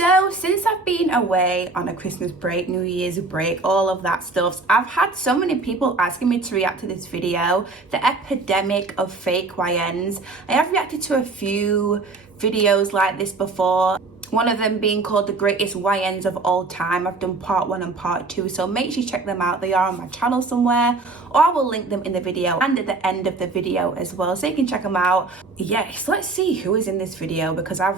So since I've been away on a Christmas break, New Year's break, all of that stuff, I've had so many people asking me to react to this video, the epidemic of fake YNs. I have reacted to a few videos like this before, one of them being called the greatest YNs of all time. I've done part 1 and part 2, so make sure you check them out. They are on my channel somewhere, or I will link them in the video and at the end of the video as well, so you can check them out. Yes, let's see who is in this video, because I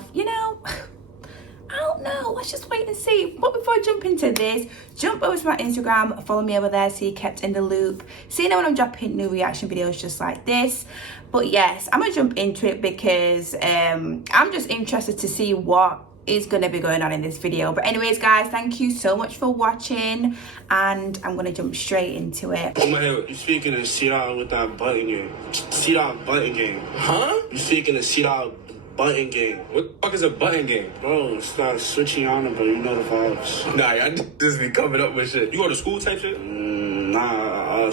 don't know, let's just wait and see. But before I jump into this, jump over to my Instagram, follow me over there so you're kept in the loop, so you know when I'm dropping new reaction videos just like this. But yes, I'm gonna jump into it because I'm just interested to see what is gonna be going on in this video. But anyways guys, thank you so much for watching, and I'm gonna jump straight into it. Oh my head, you speaking of C-Dog with that button game. C-Dog button game. Huh? You speaking of C-Dog button game. What the fuck is a button game? Bro, start switching on them, bro. You know the vibes. Nah, I just be coming up with shit. You go to school type shit?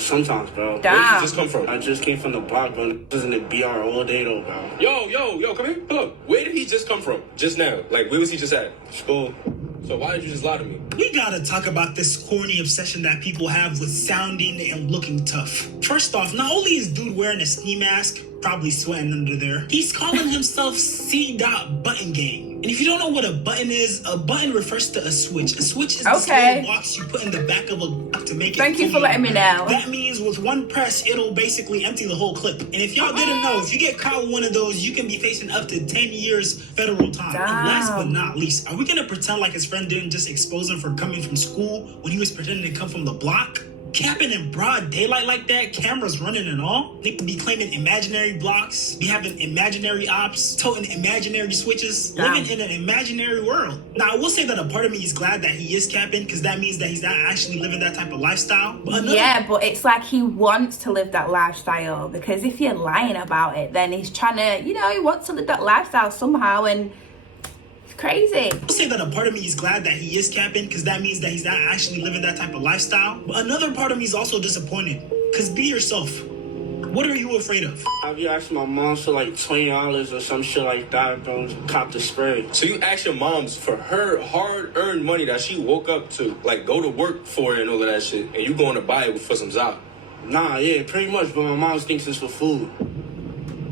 Sometimes, bro. Damn. Where did you just come from? I just came from the block, bro. This is in the BR all day, though, bro. Yo, come here. Look, where did he just come from? Just now. Like, where was he just at? School. So why did you just lie to me? We gotta talk about this corny obsession that people have with sounding and looking tough. First off, not only is dude wearing a ski mask, probably sweating under there, he's calling himself C.Button Gang. And if you don't know what a button is, a button refers to a switch. A switch is the little box you put in the back of a Glock to make it. Thank you for letting me know. That means with one press, it'll basically empty the whole clip. And if y'all didn't know, if you get caught with one of those, you can be facing up to 10 years federal time. And last but not least, are we gonna pretend like his friend didn't just expose him for coming from school when he was pretending to come from the block? Capping in broad daylight like that, cameras running and all. They could be claiming imaginary blocks, be having imaginary ops, toting imaginary switches, living in an imaginary world. Now, I will say that a part of me is glad that he is capping, because that means that he's not actually living that type of lifestyle. But but it's like he wants to live that lifestyle, because if you're lying about it, then he's trying to, he wants to live that lifestyle somehow, and crazy. I'll say that a part of me is glad that he is capping, because that means that he's not actually living that type of lifestyle. But another part of me is also disappointed, because be yourself. What are you afraid of? I be asking my mom for like $20 or some shit like that, bro, to cop the spray. So you ask your moms for her hard-earned money that she woke up to, like go to work for it and all of that shit, and you going to buy it for some zop? Nah, yeah, pretty much, but my mom thinks it's for food.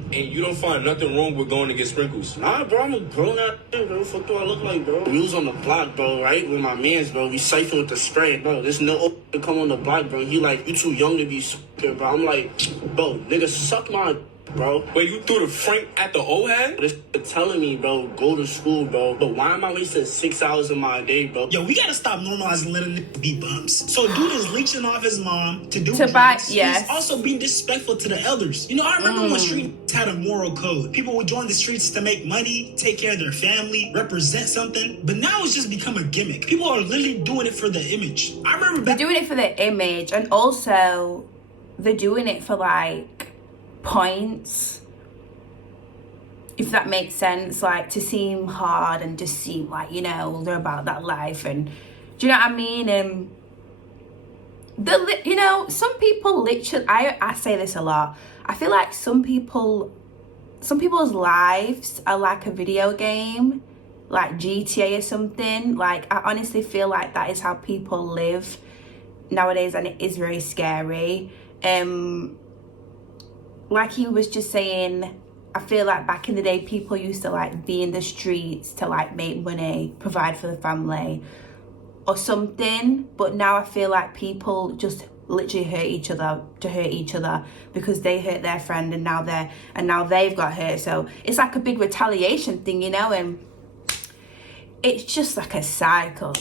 And you don't find nothing wrong with going to get sprinkles? Nah, bro, I'm a grown-ass nigga, bro. What do I look like, bro? We was on the block, bro, right? With my mans, bro. We siphoned with the spray, bro. This no to come on the block, bro. He like, you too young to be bro. I'm like, bro, nigga, suck my bro. Wait, you threw the frank at the old head? This telling me, bro, go to school, bro. But why am I wasting 6 hours of my day, bro? Yo, we gotta stop normalizing little niggas be bums. So dude is leeching off his mom to do drugs. He's also being disrespectful to the elders. I remember when streets had a moral code. People would join the streets to make money, take care of their family, represent something. But now it's just become a gimmick. People are literally doing it for the image. I remember they're doing it for the image, and also they're doing it for like points, if that makes sense, like to seem hard and just seem like they're about that life. And do you know what I mean? And some people literally, I say this a lot, I feel like some people's lives are like a video game, like GTA or something. Like I honestly feel like that is how people live nowadays, and it is very scary. Like he was just saying, I feel like back in the day, people used to like be in the streets to like make money, provide for the family or something. But now I feel like people just literally hurt each other to hurt each other, because they hurt their friend and now they've got hurt. So it's like a big retaliation thing, and it's just like a cycle.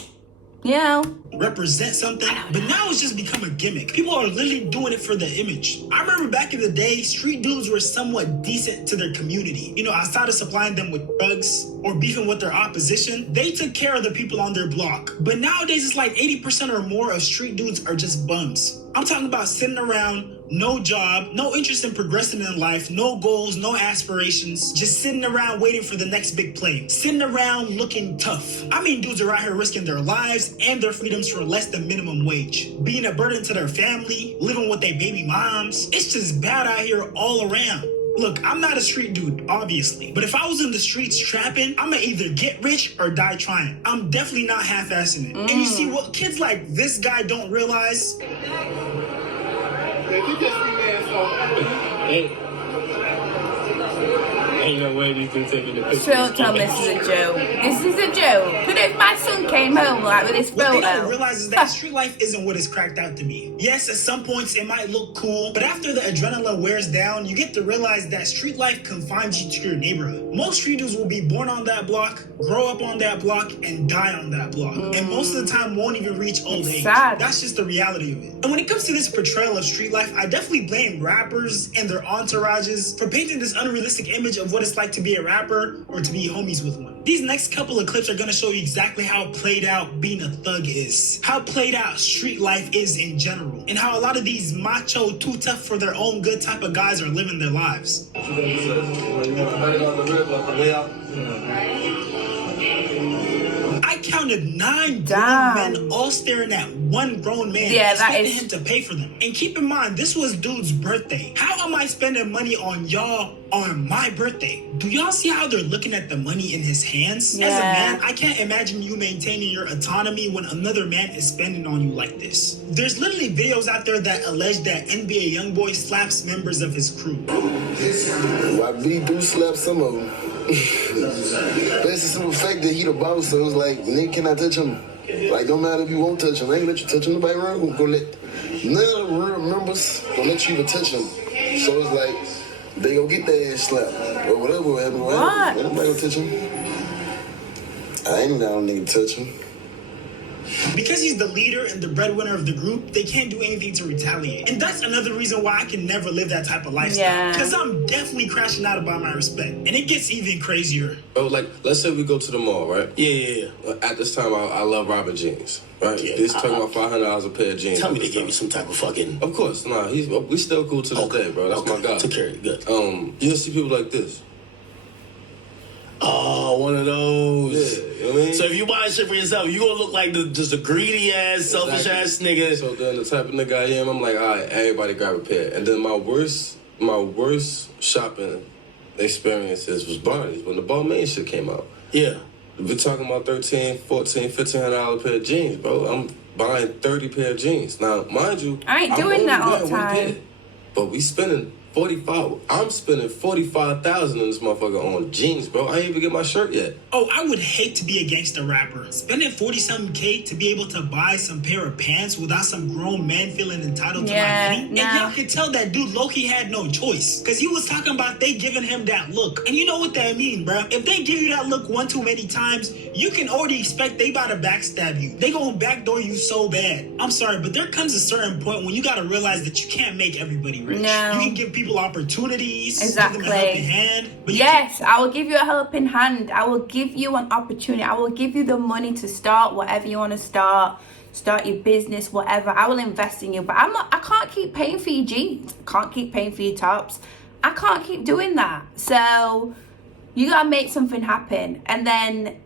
Represent something, but now it's just become a gimmick. People are literally doing it for the image. I remember back in the day, street dudes were somewhat decent to their community. Outside of supplying them with drugs or beefing with their opposition, they took care of the people on their block. But nowadays, it's like 80% or more of street dudes are just bums. I'm talking about sitting around, no job, no interest in progressing in life, no goals, no aspirations, just sitting around waiting for the next big play, sitting around looking tough. I mean, dudes are out here risking their lives and their freedoms for less than minimum wage, being a burden to their family, living with their baby moms. It's just bad out here all around. Look, I'm not a street dude, obviously. But if I was in the streets trapping, I'ma either get rich or die trying. I'm definitely not half-assing it. And you see, what kids like this guy don't realize... Ain't no way these dudes taking the picture. Don't tell me this is a joke. This is a joke. But if my son came home like with this photo. What they don't realize is that street life isn't what it's cracked out to be. Yes, at some points it might look cool, but after the adrenaline wears down, you get to realize that street life confines you to your neighborhood. Most street dudes will be born on that block, grow up on that block, and die on that block. And most of the time won't even reach old age. Sad. That's just the reality of it. And when it comes to this portrayal of street life, I definitely blame rappers and their entourages for painting this unrealistic image of what it's like to be a rapper or to be homies with one. These next couple of clips are gonna show you exactly how played out being a thug is, how played out street life is in general, and how a lot of these macho, too tough for their own good type of guys are living their lives. I counted 9 grown men all staring at one grown man, expecting him to pay for them. And keep in mind, this was dude's birthday. How am I spending money on y'all on my birthday? Do y'all see how they're looking at the money in his hands? Yeah. As a man, I can't imagine you maintaining your autonomy when another man is spending on you like this. There's literally videos out there that allege that NBA YoungBoy slaps members of his crew. Why B do slap some of them? But it's the simple fact that he the boss, so it's like, nigga, can I touch him? Like, don't matter if you won't touch him. I ain't gonna let you touch him. Nobody around gonna let none of the real members gonna let you even touch him. So it's like, they gonna get their ass slapped. Or whatever will happen. What? Nobody gonna touch him. I ain't down nigga touch him. Because he's the leader and the breadwinner of the group, they can't do anything to retaliate. And that's another reason why I can never live that type of lifestyle. Because I'm definitely crashing out about my respect. And it gets even crazier. Bro, like, let's say we go to the mall, right? Yeah. At this time, I love robbing jeans, right? Yeah, This talking about $500 a pair of jeans. Tell me they gave you some type of fucking... Of course, nah. We still cool to this day, bro. That's my guy. Took care of it. Good. You'll see people like this. Oh, one of those. Yeah, you know what I mean? So if you buy shit for yourself, you gonna look like just a greedy ass, selfish ass nigga. So then the type of nigga I am, I'm like, all right, everybody grab a pair. And then my worst shopping experiences was Barney's when the Balmain shit came out. Yeah. We're talking about $1,300, $1,400, $1,500 pair of jeans, bro. I'm buying 30 pair of jeans. Now, mind you, I ain't doing that all the time. But we spending I'm spending $45,000 in this motherfucker on jeans, bro. I ain't even get my shirt yet. Oh, I would hate to be a gangster rapper. Spending 40-something K to be able to buy some pair of pants without some grown man feeling entitled to my money. And y'all can tell that dude low-key had no choice. Because he was talking about they giving him that look. And you know what that mean, bro? If they give you that look one too many times, you can already expect they about to backstab you. They gonna backdoor you so bad. I'm sorry, but there comes a certain point when you gotta realize that you can't make everybody rich. No. You can give people opportunities, exactly. give them a helping hand. But yes, I will give you a helping hand. I will give you an opportunity. I will give you the money to start whatever you want to start your business, whatever. I will invest in you, but I can't keep paying for your jeans. I can't keep paying for your tops. I can't keep doing that. So you gotta make something happen. And then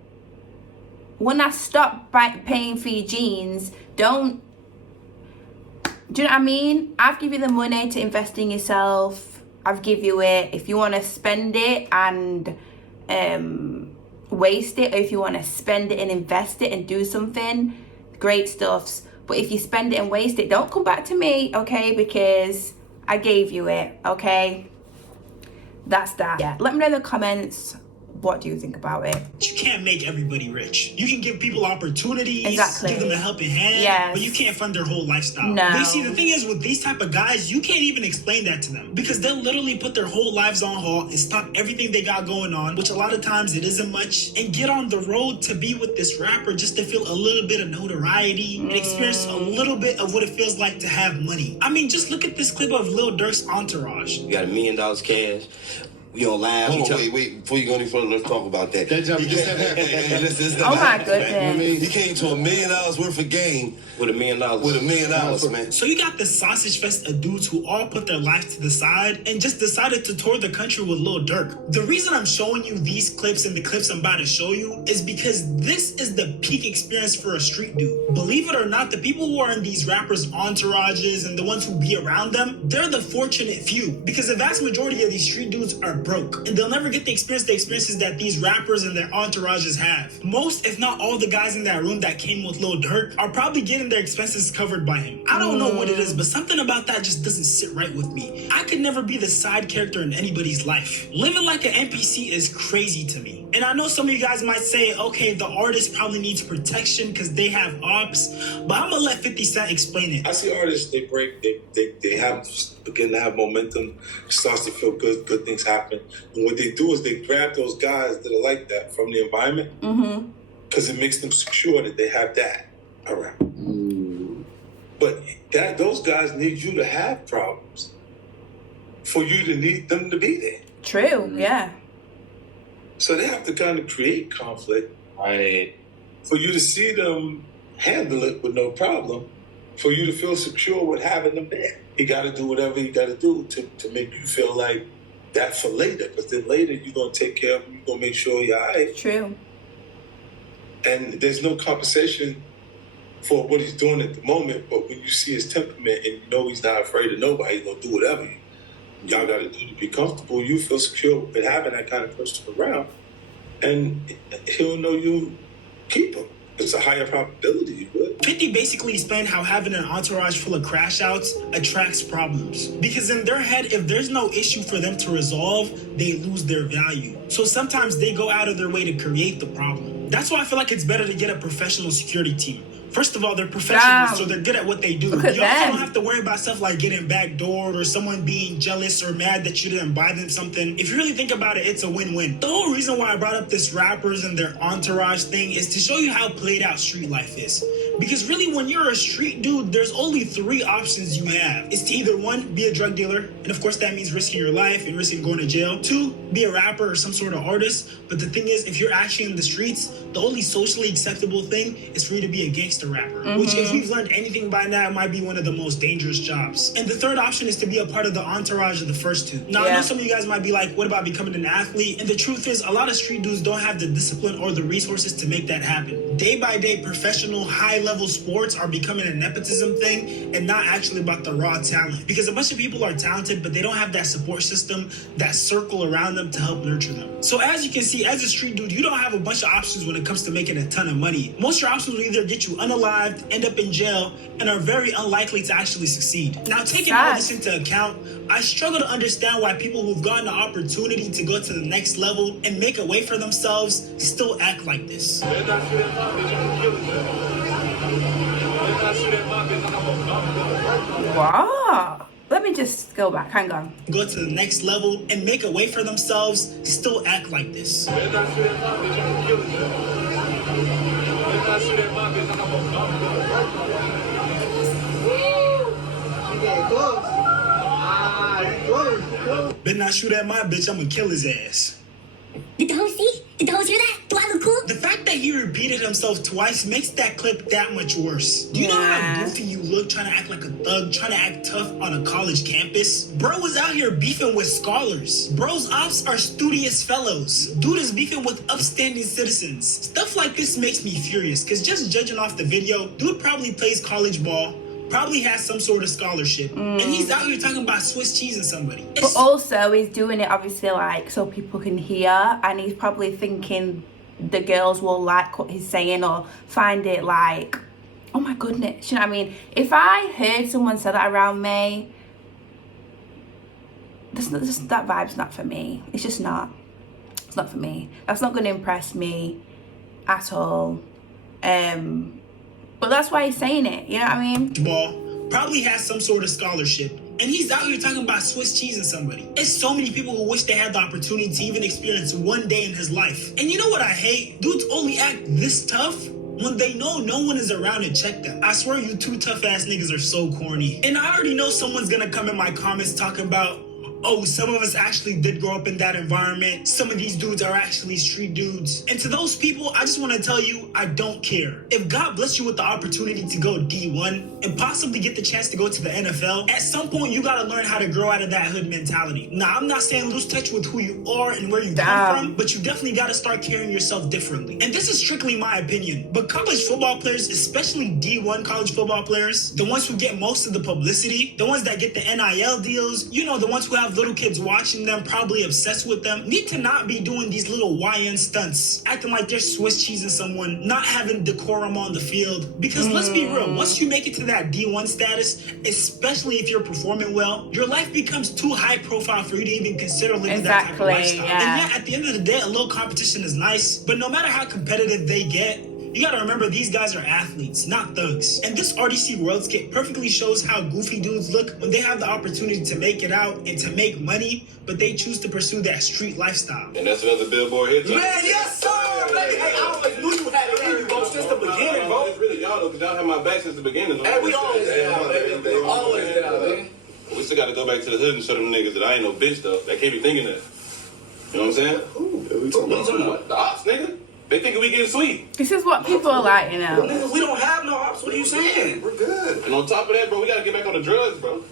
when I stop paying for your jeans, do you know what I mean? I've given you the money to invest in yourself. I've give you it. If you want to spend it and waste it, or if you want to spend it and invest it and do something, great stuffs. But if you spend it and waste it, don't come back to me, okay? Because I gave you it, okay? That's that. Yeah. Let me know in the comments. What do you think about it? You can't make everybody rich. You can give people opportunities, exactly. give them a helping hand, yes. but you can't fund their whole lifestyle. No. But you see, the thing is with these type of guys, you can't even explain that to them because they'll literally put their whole lives on hold and stop everything they got going on, which a lot of times it isn't much, and get on the road to be with this rapper just to feel a little bit of notoriety and experience a little bit of what it feels like to have money. I mean, just look at this clip of Lil Durk's entourage. You got $1 million cash. We all laugh. Hold on, wait. Before you go any further, let's talk about that. That jump just happened. Hey, listen, it's Oh never my happened, man. goodness. You know what I mean? He came to $1 million worth of game With $1 million. with $1 million, man. So you got the sausage fest of dudes who all put their life to the side and just decided to tour the country with Lil Durk. The reason I'm showing you these clips and the clips I'm about to show you is because this is the peak experience for a street dude. Believe it or not, the people who are in these rappers' entourages and the ones who be around them, they're the fortunate few, because the vast majority of these street dudes are broke and they'll never get the experiences that these rappers and their entourages have. Most, if not all, the guys in that room that came with Lil Durk are probably getting their expenses covered by him. I don't know what it is, but something about that just doesn't sit right with me. I could never be the side character in anybody's life. Living like an NPC is crazy to me. And I know some of you guys might say, okay, the artist probably needs protection because they have ops, but I'm gonna let 50 Cent explain it. I see artists, they break, they have begin to have momentum, starts to feel good things happen. And what they do is they grab those guys that are like that from the environment, because it makes them secure that they have that around. But those guys need you to have problems for you to need them to be there. True, yeah. So they have to kind of create conflict, Right. for you to see them handle it with no problem, for you to feel secure with having them there. You got to do whatever you got to do to make you feel like that for later, because then later you're going to take care of them, you're going to make sure you're all right. True. And there's no compensation for what he's doing at the moment, but when you see his temperament and you know he's not afraid of nobody, he's going to do whatever y'all got to do to be comfortable, you feel secure with having that kind of person around, and he'll know you keep him. It's a higher probability you would. 50 basically explained how having an entourage full of crash outs attracts problems. Because in their head, if there's no issue for them to resolve, they lose their value. So sometimes they go out of their way to create the problem. That's why I feel like it's better to get a professional security team. First of all, they're professionals, so they're good at what they do. You also don't have to worry about stuff like getting backdoored or someone being jealous or mad that you didn't buy them something. If you really think about it, it's a win-win. The whole reason why I brought up this rappers and their entourage thing is to show you how played out street life is. Because really, when you're a street dude, there's only 3 options you have. It's to either 1, be a drug dealer, and of course that means risking your life and risking going to jail. 2, be a rapper or some sort of artist. But the thing is, if you're actually in the streets, the only socially acceptable thing is for you to be a gangster rapper, which if we've learned anything by now, it might be one of the most dangerous jobs. And the 3rd option is to be a part of the entourage of the first 2. Now, I know some of you guys might be like, what about becoming an athlete? And the truth is, a lot of street dudes don't have the discipline or the resources to make that happen. Day by day, professional, high-level sports are becoming a nepotism thing and not actually about the raw talent. Because a bunch of people are talented, but they don't have that support system, that circle around them to help nurture them. So as you can see, as a street dude, you don't have a bunch of options when it comes to making a ton of money. Most of your options will either get you unalived, end up in jail, and are very unlikely to actually succeed. Now, taking all this into account, I struggle to understand why people who've gotten the opportunity to go to the next level and make a way for themselves still act like this. Wow. Let me just go back. Hang on. Go to the next level and make a way for themselves, still act like this. Better not shoot at my bitch, I'm gonna kill his ass. Did the hoes see? Did the hoes hear that? Do I look cool? The fact that he repeated himself twice makes that clip that much worse. Do you know how goofy you look trying to act like a thug, trying to act tough on a college campus? Bro was out here beefing with scholars. Bro's ops are studious fellows. Dude is beefing with upstanding citizens. Stuff like this makes me furious, because just judging off the video, dude probably plays college ball, probably has some sort of scholarship, and he's out here talking about Swiss cheese and somebody. But also, he's doing it obviously like so people can hear, and he's probably thinking the girls will like what he's saying or find it like, oh my goodness, you know what I mean? If I heard someone say that around me, that vibe's not for me. It's just not. It's not for me. That's not going to impress me at all. But that's why he's saying it, you know what I mean? Ball probably has some sort of scholarship, and he's out here talking about Swiss cheese and somebody. There's so many people who wish they had the opportunity to even experience one day in his life. And you know what I hate? Dudes only act this tough when they know no one is around to check them. I swear you 2 tough ass niggas are so corny. And I already know someone's gonna come in my comments talking about, oh, some of us actually did grow up in that environment. Some of these dudes are actually street dudes. And to those people, I just want to tell you, I don't care. If God bless you with the opportunity to go D1 and possibly get the chance to go to the NFL, at some point you got to learn how to grow out of that hood mentality. Now, I'm not saying lose touch with who you are and where you come from, but you definitely got to start carrying yourself differently. And this is strictly my opinion, but college football players, especially D1 college football players, the ones who get most of the publicity, the ones that get the NIL deals, you know, the ones who have little kids watching them, probably obsessed with them, need to not be doing these little YN stunts, acting like they're Swiss cheesing someone, not having decorum on the field. Because let's be real, once you make it to that D1 status, especially if you're performing well, your life becomes too high profile for you to even consider living that type of lifestyle. And yeah, at the end of the day, a little competition is nice, but no matter how competitive they get, you gotta remember these guys are athletes, not thugs. And this RDC World Skit perfectly shows how goofy dudes look when they have the opportunity to make it out and to make money, but they choose to pursue that street lifestyle. And that's another billboard hit. Man, yes, sir, baby. Hey, I always knew you had it in you, bro. Since the beginning, bro. It's really y'all, though, because y'all had my back since the beginning. Hey, we always down, baby. Always down, baby. We still got to go back to the hood and show them niggas that I ain't no bitch, though. They can't be thinking that. You know what I'm saying? Who we talking about? The ops, nigga. They thinking we getting sweet. This is what people are like, you know. Niggas, we don't have no ops. What are you saying? We're good. And on top of that, bro, we got to get back on the drugs, bro.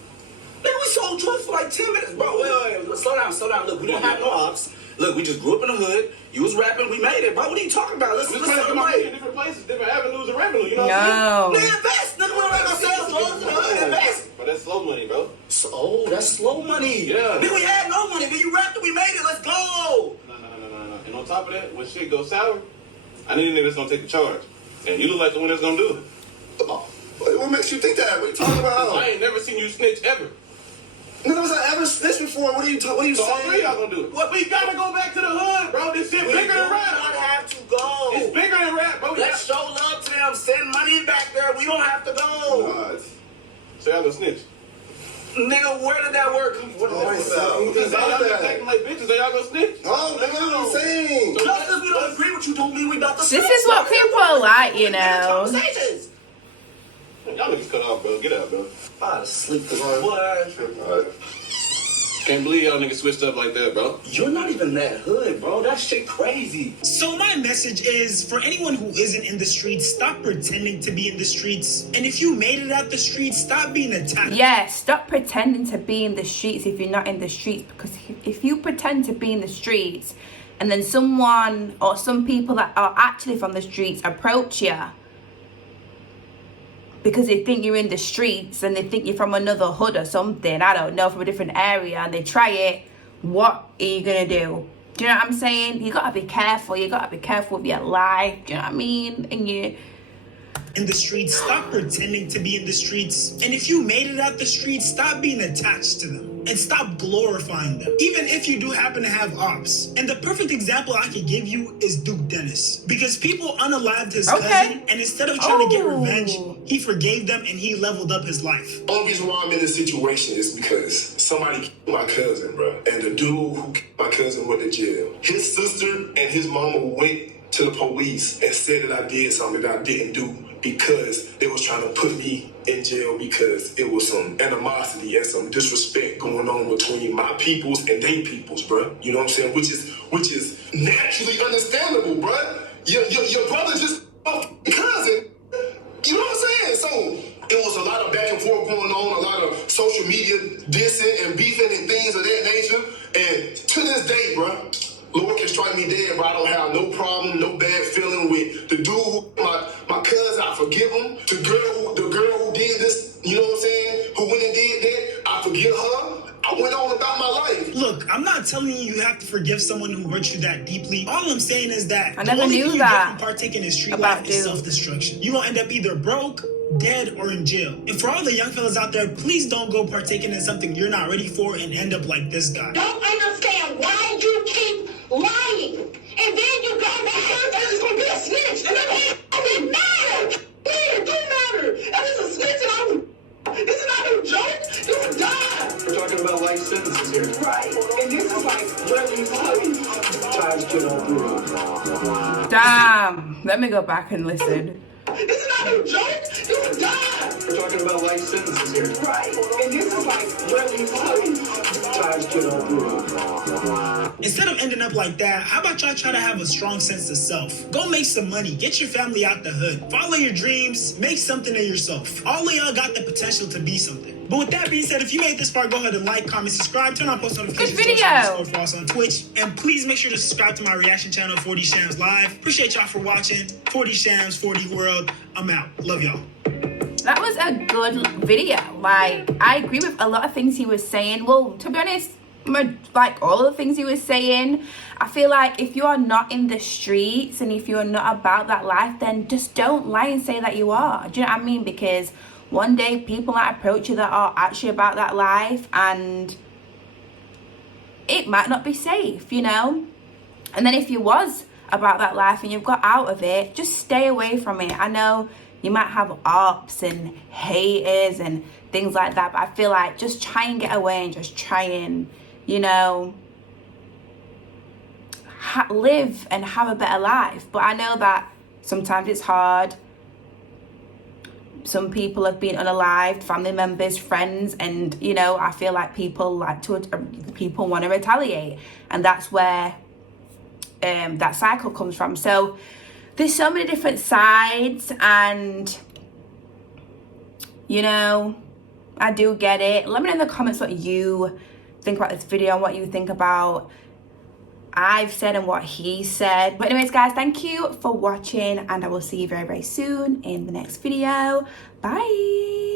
Nigga, we sold drugs for like 10 minutes, bro. Wait. Slow down. Look, we don't have no ops. Look, we just grew up in the hood. You was rapping, we made it, bro. What are you talking about? Let's trying to get my money in different places, different avenues of revenue. You know what I'm saying? Nigga, invest. Nigga, we don't have ourselves drugs in the hood. Invest. But that's slow money, bro. So, that's slow money. Yeah. Nigga, we had no money. Then you rapped it, we made it. Let's go. No. And on top of that, when shit goes sour, I need a nigga that's gonna take the charge. And you look like the one that's gonna do it. Oh, what makes you think that? What are you talking about? I ain't never seen you snitch ever. Nigga, was I ever snitched before? What are you So all saying? three y'all gonna do it. What? We gotta go back to the hood, bro. This shit We bigger do than rap. not have to go. It's bigger than rap, bro. Let's show love to them. Send money back there. We don't have to go. God. So y'all gonna snitch. Nigga, where did that work? What Oh, did Because y'all gonna take them like bitches, so y'all gonna snitch. Oh, nigga, what are you saying? Just because we don't agree with you don't mean we about to This is what people are like, you know. Conversations. Y'all niggas cut off, bro. Get out, bro. I'd sleep this boy. Can't believe y'all niggas switched up like that, bro. You're not even that hood, bro. That shit crazy. So my message is, for anyone who isn't in the streets, stop pretending to be in the streets. And if you made it out the streets, stop being attacked. Yeah, stop pretending to be in the streets if you're not in the streets. Because if you pretend to be in the streets and then someone or some people that are actually from the streets approach you because they think you're in the streets and they think you're from another hood or something, I don't know, from a different area, and they try it, what are you gonna do? Do you know what I'm saying? You gotta be careful. You gotta be careful with your life. Do you know what I mean? And you... in the streets, stop pretending to be in the streets. And if you made it out the streets, stop being attached to them and stop glorifying them, even if you do happen to have ops. And the perfect example I could give you is Duke Dennis, because people unalived his cousin, and instead of trying to get revenge, he forgave them and he leveled up his life. The only reason why I'm in this situation is because somebody killed my cousin, bro. And the dude who killed my cousin went to jail. His sister and his mama went to the police and said that I did something that I didn't do, because they was trying to put me in jail because it was some animosity and some disrespect going on between my peoples and they peoples, bro. You know what I'm saying? Which is naturally understandable, bro. Your brother just cousin. You know what I'm saying? So it was a lot of back and forth going on, a lot of social media dissing and beefing and things of that nature. And to this day, bro, Lord can strike me dead, but I don't have no problem, no bad feeling with the dude who my cousin. I forgive him. The girl who did this, you know what I'm saying? Who went and did that, I forgive her. I went on about my life. Look, I'm not telling you have to forgive someone who hurt you that deeply. All I'm saying is that I the never only knew thing you that get from partaking in street about life is self-destruction. You gonna end up either broke, dead, or in jail. And for all the young fellas out there, please don't go partaking in something you're not ready for and end up like this guy. Don't understand why you keep lying, and then you go back and it's gonna be a snitch, and then it matters. It do matter. And it's a snitch, and this is not a joke. This is die. We're talking about life sentences here. Right. And this is like really Times get on. Damn. Let me go back and listen. This is not not a joke. You can die. We're talking about life sentences here. Right. And this is like where we fight. Times get on through. Instead of ending up like that, how about y'all try to have a strong sense of self? Go make some money, get your family out the hood, follow your dreams, make something of yourself. All of y'all got the potential to be something. But with that being said, if you made it this far, go ahead and like, comment, subscribe, turn on post notifications. Good video. For us on Twitch, and please make sure to subscribe to my reaction channel, 40 Shams Live. Appreciate y'all for watching. 40 Shams, 40 World. I'm out. Love y'all. That was a good video. Like, I agree with a lot of things he was saying. Well, to be honest, like all of the things he was saying, I feel like if you are not in the streets and if you're not about that life, then just don't lie and say that you are. Do you know what I mean? Because one day people might approach you that are actually about that life and it might not be safe, you know? And then if you was about that life and you've got out of it, just stay away from it. I know you might have ops and haters and things like that, but I feel like just try and get away and just try and, you know, live and have a better life. But I know that sometimes it's hard. Some people have been unalived, family members, friends, and, you know, I feel like people want to retaliate, and that's where that cycle comes from. So there's so many different sides, and, you know, I do get it. Let me know in the comments what you think about this video and what you think about I've said and what he said. But anyways, guys, thank you for watching, and I will see you very, very soon in the next video. Bye.